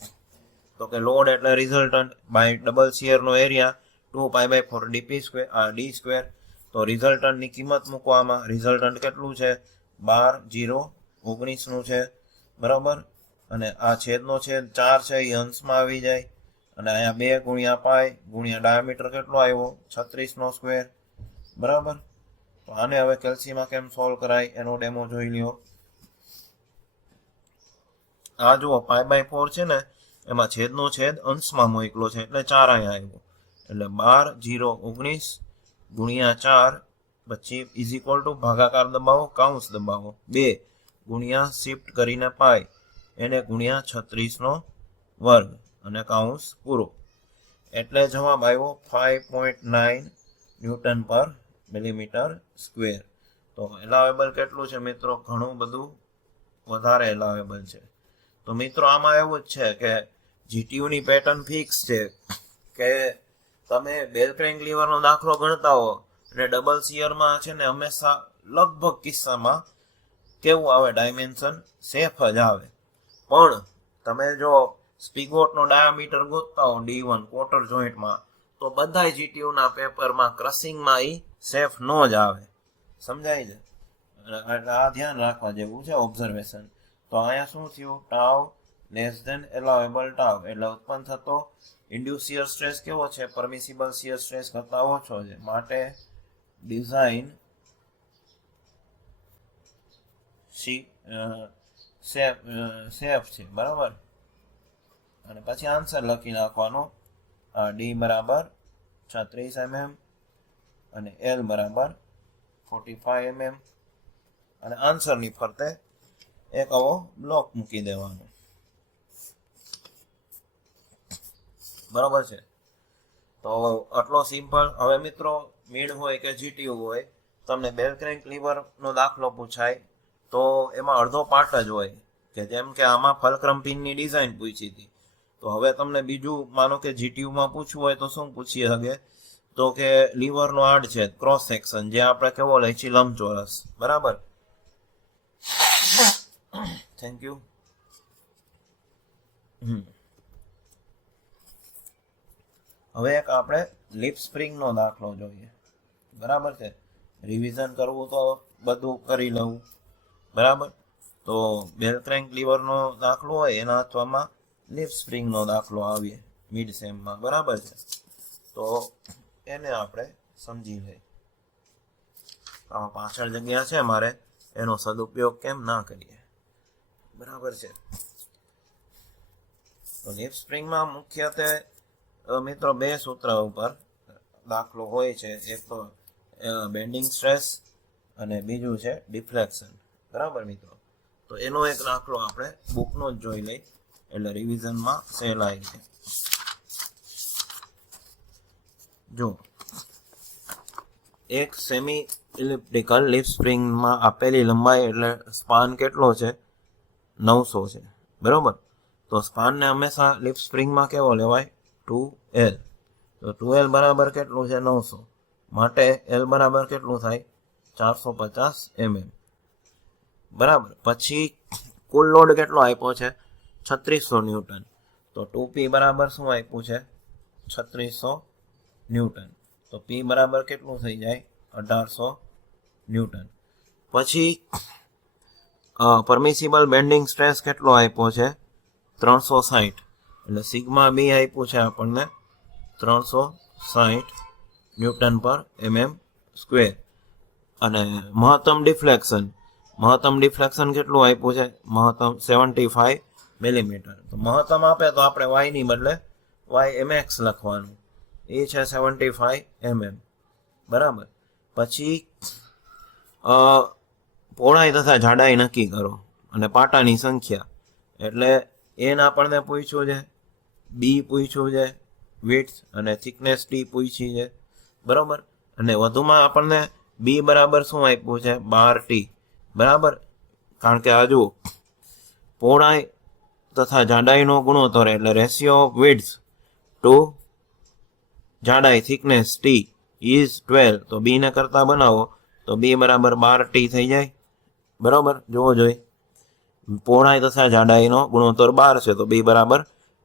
તો કે લોડ એટલે રિઝલ્ટન્ટ બાય ડબલ શિયરનો એરિયા 2π/4 ડી સ્ક્વેર. તો રિઝલ્ટન્ટની કિંમત મૂકવામાં, રિઝલ્ટન્ટ કેટલું છે, 12 0 19 નું છે, બરાબર. અને આ છેદનો છેદ 4 છે એ અંશમાં આવી જાય, અને અહીંયા 2 ગુણ્યા પાય ગુણ્યા ડાયામીટર કેટલો આવ્યો, 36 નો સ્ક્વેર, બરાબર. તો આને હવે કેલ્સીમાં કેમ સોલ્વ કરાય એનો ડેમો જોઈ લ્યો. આ જુઓ π/4 છે ને, એમાં છેદનો છેદ અંશમાં મોકલો છે એટલે 4 અહીંયા આવ્યો, એટલે 12 0 19 ગુણ્યા 4, પછી ઇઝ ઇક્વલ ટુ ભાગાકાર દબાવો, કાઉન્સ દબાવો, 2 ગુણ્યા શિફ્ટ કરીને પાય એને ગુણ્યા 36 નો વર્ગ અને કાઉન્સ પૂરો. એટલે જવાબ આવ્યો 5.9 ન્યૂટન પર મિલીમીટર સ્ક્વેર. તો એલાવેબલ કેટલું છે મિત્રો, ઘણું બધું વધારે એલાવેબલ છે. તો મિત્રો આમાં એવું જ છે કે જીટીયુની પેટર્ન ફિક્સ છે કે તમે બેલ ક્રેન્ક લીવરનો દાખલો ગણતા હો અને ડબલ શિયરમાં છે ને હંમેશા લગભગ કિસ્સામાં કેવું આવે, ડાયમેન્શન સેફ જ આવે. પણ તમે જો સ્પિગોટનો ડાયામીટર ગોતતા હો D1 ક્વાર્ટર જોઈન્ટમાં, તો બધા જીટીયુના પેપરમાં ક્રશિંગમાં એ સેફ ન જ આવે, સમજાય છે. એટલે આ ધ્યાન રાખવા જેવું છે, ઓબ્ઝર્વેશન. તો અહીંયા શું થયું, ટાઉ લેસ ધેન એલાવેબલ ટાઉ, એટલે ઉત્પન્ન થતો ઇન્ડ્યુસ શિયર સ્ટ્રેસ કેવો છે, પરમિસિબલ શિયર સ્ટ્રેસ કરતા ઓછો છે, માટે ડિઝાઇન સેફ છે, બરાબર. અને પછી આન્સર લખી નાખવાનો, ડી બરાબર 36 mm અને એલ બરાબર 45 mm, અને આન્સરની ફરતે એક આવો બ્લોક મૂકી દેવાનો, બરાબર છે. તો આટલો સિમ્પલ. હવે મિત્રો મિડ હોય કે જીટીયુ હોય, તમને બેલ ક્રેન્ક લીવરનો દાખલો પૂછાય તો એમાં અડધો પાર્ટ જ હોય, કે જેમ કે આમાં ફલક્રમ પિનની ડિઝાઇન પૂછી હતી. તો હવે તમને બીજું માનો કે જીટીયુમાં પૂછવું હોય તો શું પૂછી શકે, તો કે લીવરનો આડછેદ ક્રોસ સેક્શન, જે આપણે કેવો લઈ છીએ, લંબચોરસ, બરાબર. Thank you. હવે એક આપણે લિપ સ્પ્રિંગનો દાખલો જોઈએ, બરાબર છે. રિવિઝન કરવું તો બધું કરી લઉં, બરાબર. તો બેલ ક્રેન્ક લીવરનો દાખલો હોય એના અથવામાં લિપ સ્પ્રિંગનો દાખલો આવીએ મિડ સેમમાં, બરાબર છે. તો એને આપણે સમજી લઈએ. આમાં પાછળ જગ્યા છે મારે, એનો સદુપયોગ કેમ ના કરીએ, બરાબર છે. તો લિપ સ્પ્રિંગમાં મુખ્યત્વે મિત્રો 2 સૂત્ર ઉપર દાખલો હોય છે, એક તો બેન્ડિંગ સ્ટ્રેસ અને બીજું છે ડિફ્લેક્શન, બરાબર મિત્રો. તો એનો એક દાખલો આપણે બુકનો જ જોઈ લઈ એટલે રિવિઝનમાં સહેલાઈ છે. જો એક સેમી ઇલિપ્ટિકલ લિપ સ્પ્રિંગમાં આપેલી લંબાઈ એટલે સ્પાન કેટલો છે, 900 છે, બરાબર. તો સ્પાનને હંમેશા લિપ સ્પ્રિંગમાં કેવો લેવાય, 2L. તો 2L બરાબર કેટલું છે, 900, માટે L બરાબર કેટલું થાય, 450 mm, બરાબર. પછી કુલ લોડ કેટલો આપ્યો છે, 3600 ન્યૂટન. તો 2P બરાબર શું આપ્યું છે, 3600 ન્યૂટન. તો P બરાબર કેટલું થઈ જાય, 1800 ન્યૂટન. પછી પરમિસિબલ બેન્ડિંગ સ્ટ્રેસ કેટલો આપ્યો છે, 360, એટલે સિગ્મા બી આપ્યું છે આપણને 360 ન્યૂટન પર mm સ્ક્વેર. અને મહત્તમ ડિફ્લેક્શન કેટલું આપ્યું છે, મહત્તમ 75 મિલીમીટર. તો મહત્તમ આપે તો આપણે y ની બદલે mx લખવાનું, એ છે 75 mm, બરાબર. પછી પહોળાઈ તથા જાડાઈ નક્કી કરો અને પાટાની સંખ્યા, એટલે એન આપણને પૂછ્યું છે, બી પૂછ્યું છે, વિડ્થ અને થિકનેસ ટી પૂછી છે, બરાબર. અને વધુમાં આપણને બી બરાબર શું આપ્યું છે, 12T, બરાબર. કારણ કે આ જુઓ પહોળાઈ તથા જાડાઈનો ગુણોત્તર એટલે રેશિયો ઓફ વિડ્થ ટુ જાડાઈ થિકનેસ ટી ઇઝ 12, તો બી ને કરતા બનાવો તો બી બરાબર 12 ટી થઈ જાય. બરાબર, જોવો જોઈએ પહોળાઈ તથા જાડાઈનો ગુણોત્તર 12 છે તો બી બરાબર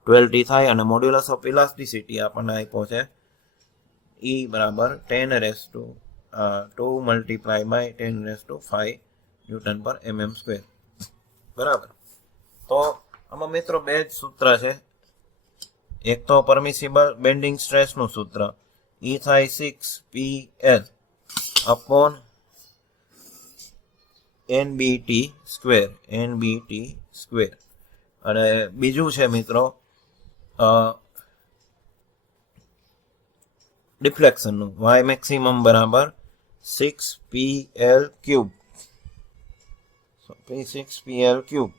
12 ટી થાય. અને મોડ્યુલસ ઓફ ઇલાસ્ટિસિટી આપણને આપ્યો છે E બરાબર 10⁻2 મલ્ટીપ્લાય બાય 10⁵ ન્યૂટન પર mm સ્ક્વેર. બરાબર, તો આમાં મિત્રો બે જ સૂત્ર છે. એક તો પરમિસિબલ બેન્ડિંગ સ્ટ્રેસનું સૂત્ર E થાય 6PL અપોન NBT સ્ક્વેર. અને બીજું છે મિત્રો ડિફ્લેક્શનનું y મેક્સિમમ બરાબર 6PL ક્યુબ 6PL ક્યુબ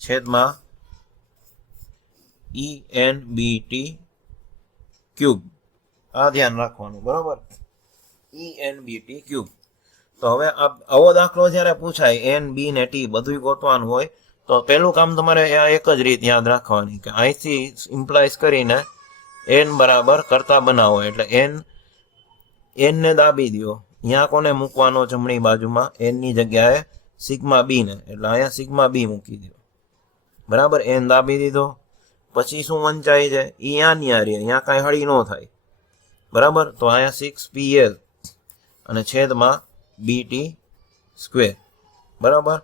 છેદમાં ENBT ક્યુબ. આ ધ્યાન રાખવાનું. બરોબર, ENBT ક્યુબ. તો હવે આવો દાખલો જ્યારે પૂછાય એન બી ને ટી બધું ગોતવાનું હોય તો પહેલું કામ તમારે એક જ રીત યાદ રાખવાની કે અહીંથી ઇમ્પ્લાઇઝ કરીને એન બરાબર કરતા બનાવો. એટલે એન ને દાબી દો. અહીંયા કોને મૂકવાનો જમણી બાજુમાં? એન ની જગ્યાએ સિગ્મા બી ને. એટલે અહીંયા સિગ્મા બી મૂકી દો. બરાબર, એન દાબી દીધો. પછી શું વંચાય છે? અહીંયા રે, અહીંયા કાંઈ હળી ન થાય. બરાબર, તો અહીંયા 6PL અને છેદમાં BT સ્ક્વેર. બરાબર,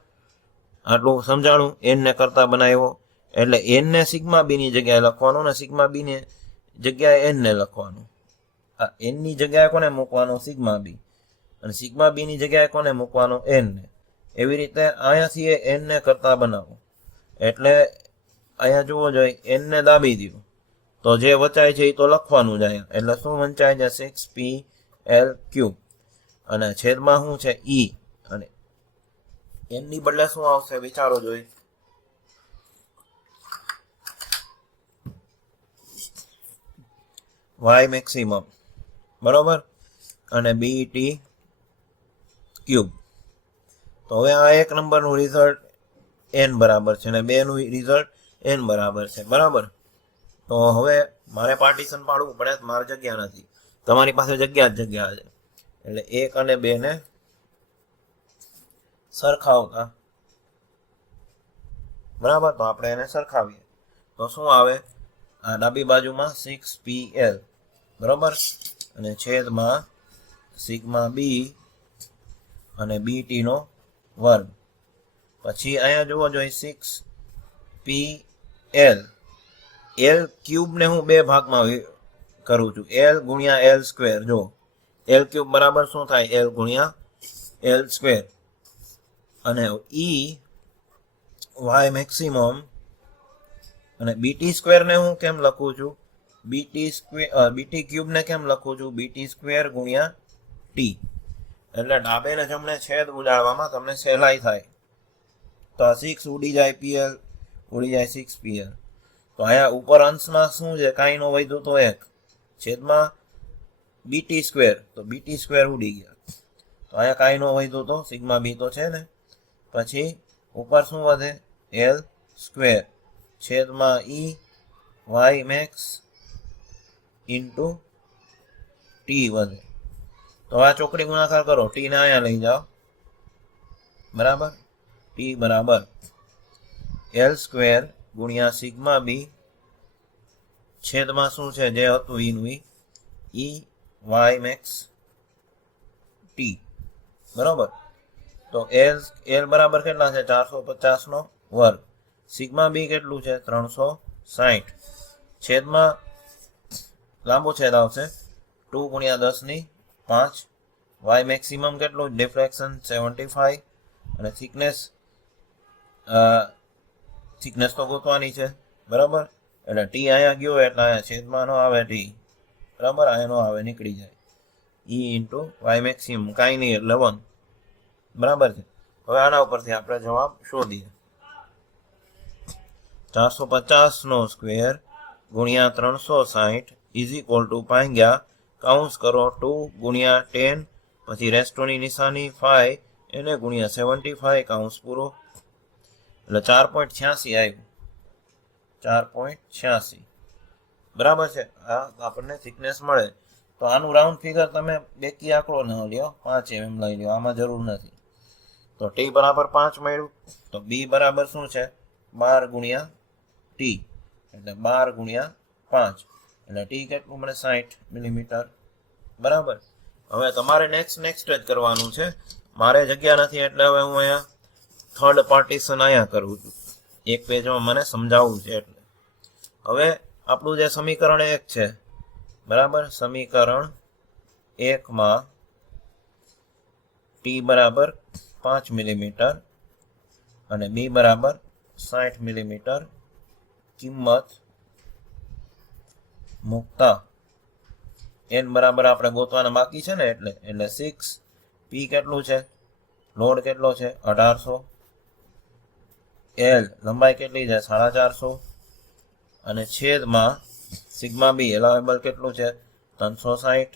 આટલું સમજાણું. એન ને કરતા બનાવ્યો એટલે એન ને સિગ્મા બી ની જગ્યાએ લખવાનું ને સિગ્મા બી ની જગ્યાએ એન ને લખવાનું. આ એન ની જગ્યાએ કોને મૂકવાનું? સિગ્મા બી. અને સિગ્મા બી ની જગ્યાએ કોને મૂકવાનું? એન ને. એવી રીતે અહીંયાથી એન ને કરતા બનાવો. એટલે અહીંયા જુઓ જોઈએ એન ને દાબી દો તો જે વચાય છે એ તો લખવાનું જ અહીંયા. એટલે શું વંચાય છે? 6PL ક્યુબ અને છેદમાં શું છે? E. અને એન ની બદલે શું આવશે વિચારો જોઈએ. y maximum. બરોબર, અને BT ક્યુબ. તો હવે આ એક નંબરનું રિઝલ્ટ n બરાબર છે અને બે નું રિઝલ્ટ n બરાબર છે. બરાબર, તો હવે મારે પાર્ટીશન પાડવું પડે. મારે જગ્યા નથી, તમારી પાસે જગ્યા છે. એટલે 1 અને 2 ને સરખાવતા. બરાબર, તો આપણે એને સરખાવીએ તો શું આવે? આ ડાબી બાજુમાં 6PL બરોબર અને છેદમાં સિગ્મા બી અને BT નો વર્ગ. પછી અહીંયા જોવો જોઈએ 6PL. L ક્યુબ ને હું બે ભાગમાં કરું છું. L ગુણ્યા L સ્ક્વેર. જો L ક્યુબ બરાબર શું થાય? L ગુણ્યા L સ્ક્વેર. અને E y મેક્સિમમ અને BT સ્ક્વેર ને હું કેમ લખું છું? BT ક્યુબ ને કેમ લખું છું? BT સ્ક્વેર ગુણ્યા T. એટલે ડાબે ને જમણે છેદ ઉડાડવામાં તમને સહેલાઈ થાય. તો આ 6 ઉડી જાય, PL ઉડી જાય 6PL. તો અહીંયા ઉપર અંશમાં શું છે? કાંઈ નો વધ્યું તો 1 છેદમાં BT સ્ક્વેર. તો BT સ્ક્વેર ઉડી ગયા. તો અહીંયા કાંઈ નો વધ્યું તો સિગ્મા બી તો છે ને. પછી ઉપર શું વધે? L સ્ક્વેર છેદમાં E y max into T વધે. તો આ ચોકડી ગુણાકાર કરો. ટી ને અહીંયા લઈ જાઓ. બરાબર, ટી બરાબર L સ્ક્વેર ગુણ્યા સિગ્મા બી છેદમાં શું છે? જે હતું ઈનું E y મેક્સ ટી. બરાબર, તો L બરાબર કેટલા છે? 450 નો વર્ગ. સિગ્મા બી કેટલું છે? 360. છેદમાં લાંબો છેદ આવશે 2 ગુણ્યા 10 ની 5. y મેક્સિમમ કેટલું? ડિફ્લેક્શન 75 અને થિકનેસ તો ગોતવાની છે. બરાબર, એટલે ટી અહીંયા ગયો એટલે અહીંયા છેદમાં નો આવે ટી. બરાબર, અહીંયા નો આવે, નીકળી જાય. E ઇન્ટુ y મેક્સિમમ કાંઈ નહીં એટલે 1. બરાબર છે. હવે આના ઉપરથી આપણે જવાબ શોધીએ. 450 નો સ્ક્વેર ગુણ્યા 360 ઇઝ ઇક્વલ ટુ ભાગ્યા કાઉન્સ કરો 2 ગુણ્યા 10 પછી રેસ્ટોની નિશાની 5 એને ગુણ્યા 75 કાઉન્સ પૂરો. એટલે 4.86 આવ્યું. 4.86 બરાબર છે. આ આપણને થિકનેસ મળે. તો આનું રાઉન્ડ ફિગર તમે બેકી આંકડો ન લ્યો, 5 mm લઈ લ્યો, આમાં જરૂર નથી. તો ટી બરાબર 5 મળ્યું. તો બી બરાબર શું છે? 12 ગુણ્યા ટી, એટલે 12 ગુણ્યા 5, એટલે ટી કેટલું મળે? 60 મિલીમીટર. બરાબર. હવે તમારે નેક્સ્ટ જ કરવાનું છે. મારે જગ્યા નથી એટલે હવે હું અહીંયા થર્ડ પાર્ટીશન અહીંયા કરું છું. એક પેજમાં મને સમજાવવું છે એટલે. હવે આપણું જે સમીકરણ 1 છે, બરાબર, સમીકરણ 1 માં ટી બરાબર 5 મિલીમીટર અને બી બરાબર 60 મિલીમીટર કિંમત મૂકતા એન બરાબર આપણે ગોતવાના બાકી છે ને, એટલે 6. પી કેટલું છે? લોડ કેટલો છે? 1800. એલ લંબાઈ કેટલી છે? 450. અને છેદમાં સિગ્મા બી એલાવેબલ કેટલું છે? 360.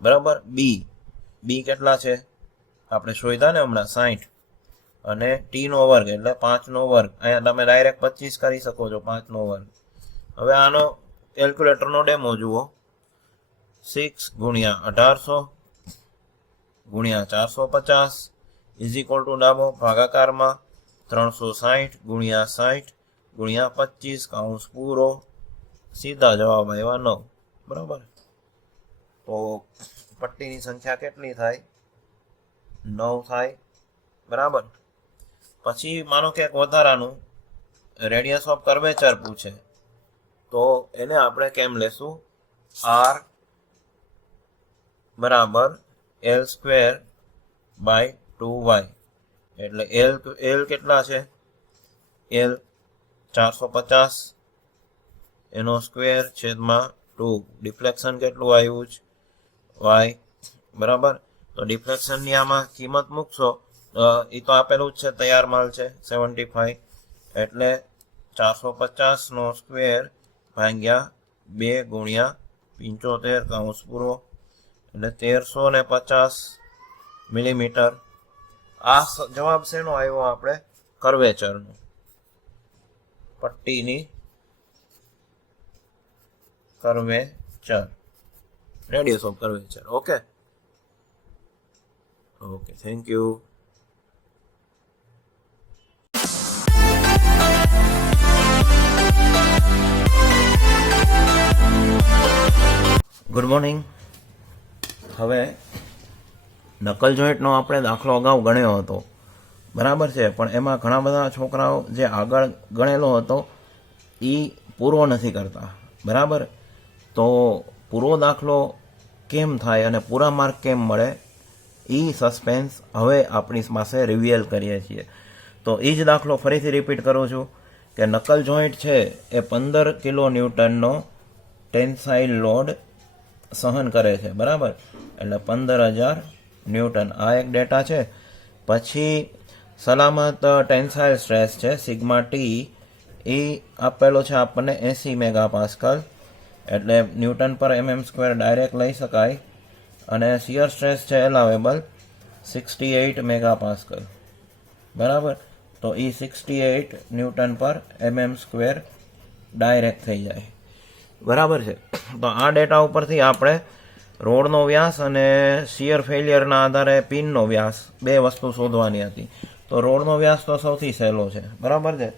બરાબર. બી કેટલા છે? આપણે શોધ્યા ને હમણાં, 60. અને ટી નો વર્ગ એટલે 5 નો વર્ગ. અહીંયા તમે ડાયરેક્ટ 25 કરી શકો છો, 5 નો વર્ગ. હવે આનો કેલ્ક્યુલેટરનો ડેમો જુઓ. 6 ગુણ્યા 1800 ગુણ્યા 450 ઇઝ ઇક્વલ ટુ ડાબો ભાગાકારમાં 360 ગુણ્યા 60 ગુણ્યા 25 કૌંસ પૂરો. સીધા જવાબ આવ્યા 9. બરાબર. તો પટ્ટીની સંખ્યા કેટલી થાય? 9 થાય. બરાબર. પછી માનો કે એક વધારાનું રેડિયસ ઓફ કર્વેચર પૂછે, તો એને આપણે કેમ લેશું? આર બરાબર એલ સ્ક્વેર બાય 2y, એટલે એલ કેટલા છે? એલ 450 એનો સ્ક્વેર છેદમાં 2. ડિફ્લેક્શન કેટલું આવ્યું છે? y. બરાબર. તો ડિફ્લેક્શનની આમાં કિંમત મૂકશો, એ તો આપેલું જ છે, તૈયાર માલ છે 75, એટલે 450 નો સ્ક્વેર ભાગ્યા 2 ગુણ્યા 75 કૌંસ પૂરો, એટલે 1350 મિલીમીટર. આ જવાબ શેનો આવ્યો? આપણે કર્વેચરનો, પટ્ટીની curvature, radius of curvature. Okay, thank you. Good morning. હવે નકલ જોઈન્ટનો આપણે દાખલો અગાઉ ગણ્યો હતો, બરાબર છે, પણ એમાં ઘણા બધા છોકરાઓ જે આગળ ગણેલો હતો એ પૂરો નથી કરતા. બરાબર. તો પૂરો દાખલો કેમ થાય અને પૂરા માર્ક કેમ મળે એ સસ્પેન્સ હવે આપણી પાસે રિવીલ કરીએ છીએ. તો એ જ દાખલો ફરીથી રિપીટ કરું છું કે નકલ જોઈન્ટ છે એ 15 કિલો ન્યૂટનનો ટેન્સાઇલ લોડ સહન કરે છે. બરાબર. એટલે 15,000 ન્યૂટન આ એક ડેટા છે. પછી સલામત ટેન્સાઇલ સ્ટ્રેસ છે સિગ્મા ટી, એ આપેલો છે આપણને 80 મેગાપાસ્કલ, એટલે ન્યૂટન પર mm² ડાયરેક્ટ લઈ શકાય. અને શિયર સ્ટ્રેસ છે એલાવેબલ 68 મેગાપાસ્કલ. બરાબર. તો એ 68 ન્યૂટન પર mm² ડાયરેક્ટ થઈ જાય. બરાબર છે. તો આ ડેટા ઉપરથી આપણે રોડનો વ્યાસ અને શિયર ફેલિયરના આધારે પિનનો વ્યાસ, બે વસ્તુ શોધવાની હતી. તો રોડનો વ્યાસ તો સૌથી સહેલો છે. બરાબર છે.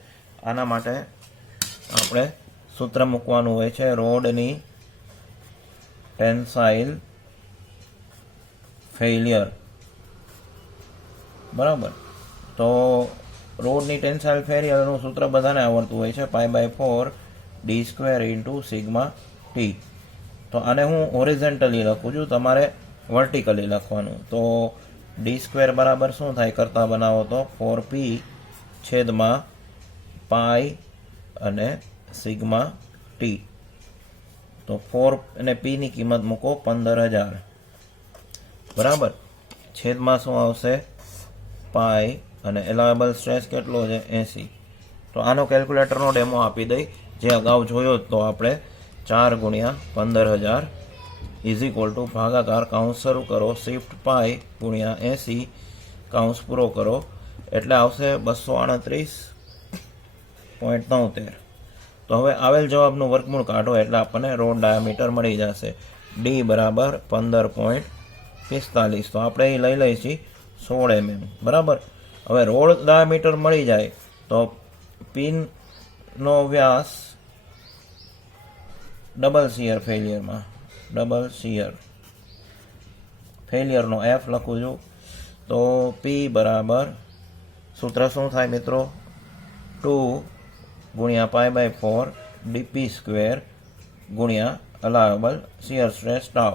આના માટે આપણે સૂત્ર મૂકવાનું હોય છે, રોડની ટેન્સાઇલ ફેલિયર. બરાબર. તો રોડની ટેન્સાઇલ ફેલિયરનું સૂત્ર બધાને આવડતું હોય છે, π/4 d² × સિગ્મા ટી. તો આને હું હોરિઝોન્ટલી લખું છું, તમારે વર્ટિકલી લખવાનું. તો d² બરાબર શું થાય કરતા બનાવો તો 4p છેદમાં પાઈ અને સિગ્મા ટી. તો 4 અને p ની કિંમત મૂકો 15,000. બરાબર. છેદમાં શું આવશે? પાઈ અને એલાવેબલ સ્ટ્રેસ કેટલો છે? 80. તો આનો કેલ્ક્યુલેટરનો ડેમો આપી દઈ, જે અગાઉ જોયો તો આપણે 4 ગુણ્યા 15,000 ઇઝ ઇક્વલ ટુ ભાગાકાર કૌંસ શરૂ કરો, શિફ્ટ પાઈ ગુણ્યા 80 કૌંસ પૂરો કરો, એટલે આવશે 238.73. તો હવે આવેલ જવાબનું વર્ગમૂળ કાઢો એટલે આપણને રોડ ડાયામીટર મળી જશે. ડી બરાબર 15.45. તો આપણે એ લઈ લઈશું 16 mm. બરાબર. હવે રોડ ડાયામીટર મળી જાય તો પિનનો વ્યાસ ડબલ શિયર ફેલિયરમાં, ડબલ શિયર ફેલિયરનો એફ લખું છું. તો પી બરાબર સૂત્ર શું થાય મિત્રો? 2 ગુણ્યા π/4 ડીપી સ્ક્વેર ગુણ્યા અલાવેબલ શિયર સ્ટ્રેસ ટાઉ.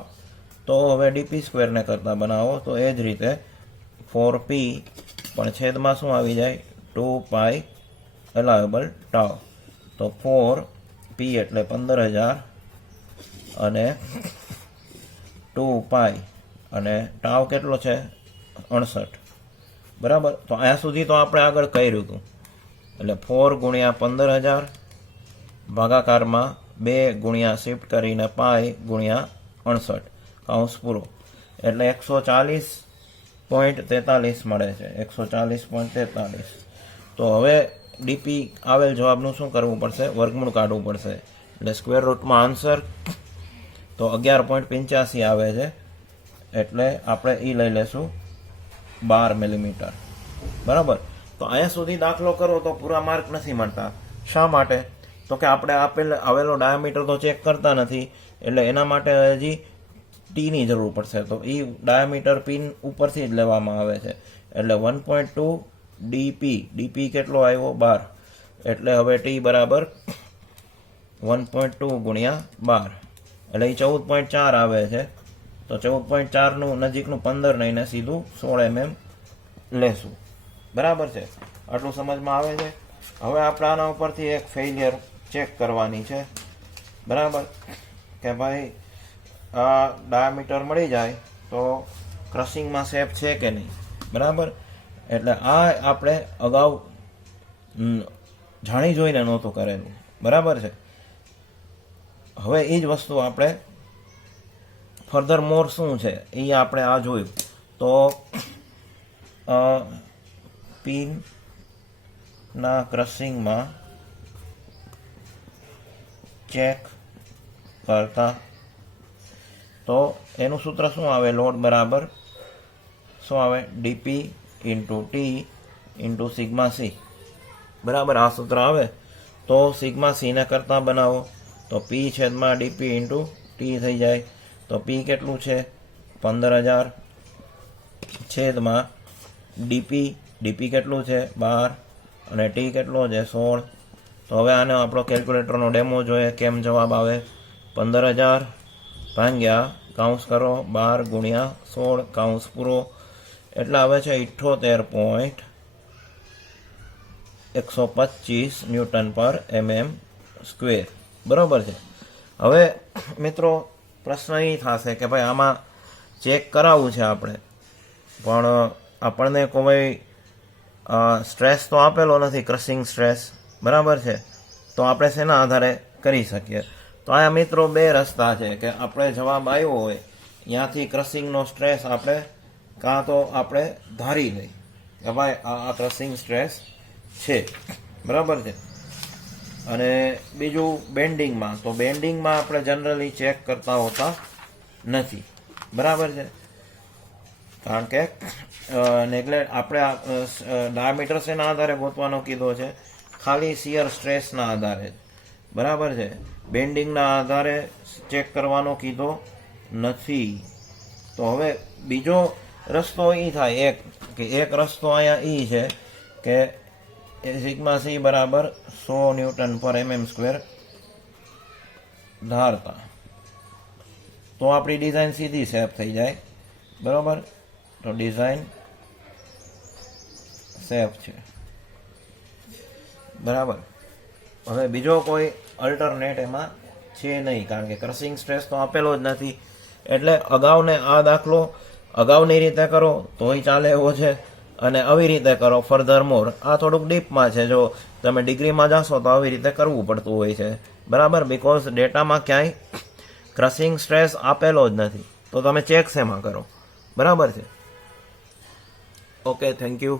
તો હવે ડીપી સ્ક્વેરને કરતાં બનાવો તો એ જ રીતે 4p પણ છેદમાં શું આવી જાય? 2π અલાવેબલ ટાઉ. તો 4p એટલે 15000 અને 2π અને ટાઉ કેટલો છે? 68. બરાબર. તો અહીંયા સુધી તો આપણે આગળ કર્યું હતું. એટલે 4 ગુણ્યા 15000 ભાગાકારમાં 2 ગુણ્યા શિફ્ટ કરીને π ગુણ્યા 68 કૌંસ પૂરો. એટલે 140.43 મળે છે. 140.43. તો હવે ડીપી આવેલ જવાબનું શું કરવું પડશે? વર્ગમૂળ કાઢવું પડશે. એટલે સ્ક્વેર રૂટમાં આન્સર તો 11.85 આવે છે. એટલે આપણે એ લઈ લેશું 12 મિલીમીટર. બરાબર. તો અહીંયા સુધી દાખલો કરો તો પૂરા માર્ક નથી મળતા. શા માટે? તો કે આપણે આવેલો ડાયામીટર તો ચેક કરતા નથી, એટલે એના માટે હજી ટીની જરૂર પડશે. તો એ ડાયામીટર પિન ઉપરથી જ લેવામાં આવે છે. એટલે 1.2 ડીપી કેટલો આવ્યો? 12. એટલે હવે ટી બરાબર 1.2 ગુણ્યા 12 એટલે એ 14.4 આવે છે. તો 14.4નું નજીકનું 15 લઈને સીધું 16 mm લેશું. બરાબર છે. આટલું સમજમાં આવે છે. હવે આપણે આના ઉપરથી એક ફેલિયર ચેક કરવાની છે. બરાબર. કે ભાઈ આ ડાયામીટર મળી જાય તો ક્રશિંગમાં સેફ છે કે નહીં. બરાબર. એટલે આ આપણે અગાઉ જાણી જોઈને નહોતું કરેલું. બરાબર છે. હવે એ જ વસ્તુ આપણે ફર્ધર મોર શું છે એ આપણે આ જોયું. તો પિનના ક્રશિંગમાં ચેક કરતા તો એનું સૂત્ર શું આવે? લોડ બરાબર શું આવે? DP into T into sigma C. બરાબર. આ સૂત્ર આવે તો સિગ્મા સીને કરતાં બનાવો તો પી છેદમાં ડીપી ઇન્ટુ ટી થઈ જાય. તો પી કેટલું છે? 15000 છેદમાં ડીપી કેટલું છે? 12 અને ટી કેટલો છે? 16. તો હવે આને આપણો કેલ્ક્યુલેટરનો ડેમો જોઈએ કેમ જવાબ આવે. 15000 ભાગ્યા કાઉન્સ કરો 12 ગુણ્યા 16 કાઉન્સ પૂરો. એટલે આવે છે 78.125 ન્યૂટન પર mm સ્ક્વેર. બરાબર છે. હવે મિત્રો પ્રશ્ન એ થશે કે ભાઈ આમાં ચેક કરાવવું છે આપણે, પણ આપણને કોઈ સ્ટ્રેસ તો આપેલો નથી, ક્રશિંગ સ્ટ્રેસ. બરાબર છે. તો આપણે શેના આધારે કરી શકીએ? તો આ મિત્રો બે રસ્તા છે કે આપણે જવાબ આવ્યો હોય ત્યાંથી ક્રશિંગનો સ્ટ્રેસ આપણે કાં તો આપણે ધારી લઈ કે ભાઈ આ ક્રશિંગ સ્ટ્રેસ છે. બરાબર છે. અને બીજું બેન્ડિંગમાં. તો બેન્ડિંગમાં આપણે જનરલી ચેક કરતા હોતા નથી. બરાબર છે. કારણ કે નેગ્લેક્ટ આપણે ડાયામીટર શેના આધારે ગોતવાનો કીધો છે? ખાલી શિયર સ્ટ્રેસના આધારે. બરાબર છે. બેન્ડિંગના આધારે ચેક કરવાનો કીધો નથી. તો હવે બીજો રસ્તો એ થાય એક રસ્તો અહીંયા એ છે કે સિગ્મા સી બરાબર 100 ન્યૂટન પર mm સ્ક્વેર ધારતા તો આપણી ડિઝાઇન સીધી સેફ થઈ જાય. બરાબર. તો ડિઝાઇન સેફ છે. બરાબર. હવે બીજો કોઈ અલ્ટરનેટ એમાં છે નહીં, કારણ કે ક્રશિંગ સ્ટ્રેસ તો આપેલો જ નથી. એટલે અગાઉને આ દાખલો અગાઉની રીતે કરો તોય ચાલે એવો છે, અને આવી રીતે કરો ફર્ધર મોર. આ થોડુંક ડીપમાં છે. જો તમે ડિગ્રીમાં જશો તો આવી રીતે કરવું પડતું હોય છે. બરાબર. બિકોઝ ડેટામાં ક્યાંય ક્રશિંગ સ્ટ્રેસ આપેલો જ નથી, તો તમે ચેક શેમાં કરો. બરાબર છે. Okay, thank you.